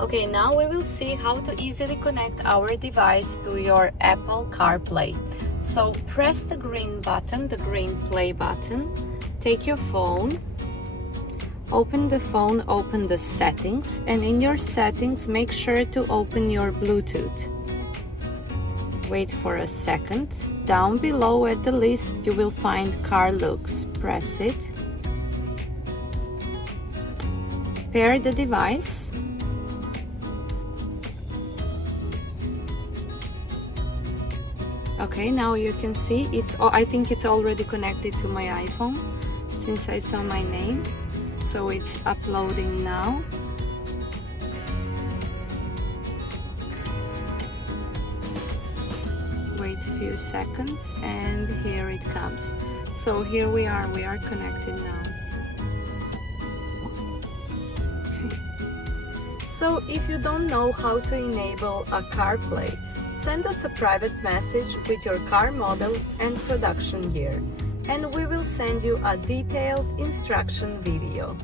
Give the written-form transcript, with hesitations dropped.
Okay, now we will see how to easily connect our device to your Apple CarPlay. So press the green button, the green play button, take your phone, open the phone, open the settings, and in your settings make sure to open your Bluetooth. Wait for a second. Down below at the list you will find CarLuEX. Press it. Pair the device. Okay, now you can see I think it's already connected to my iPhone since I saw my name. So it's uploading now. Wait a few seconds and here it comes. So here we are connected now. So if you don't know how to enable a CarPlay, send us a private message with your car model and production year, and we will send you a detailed instruction video.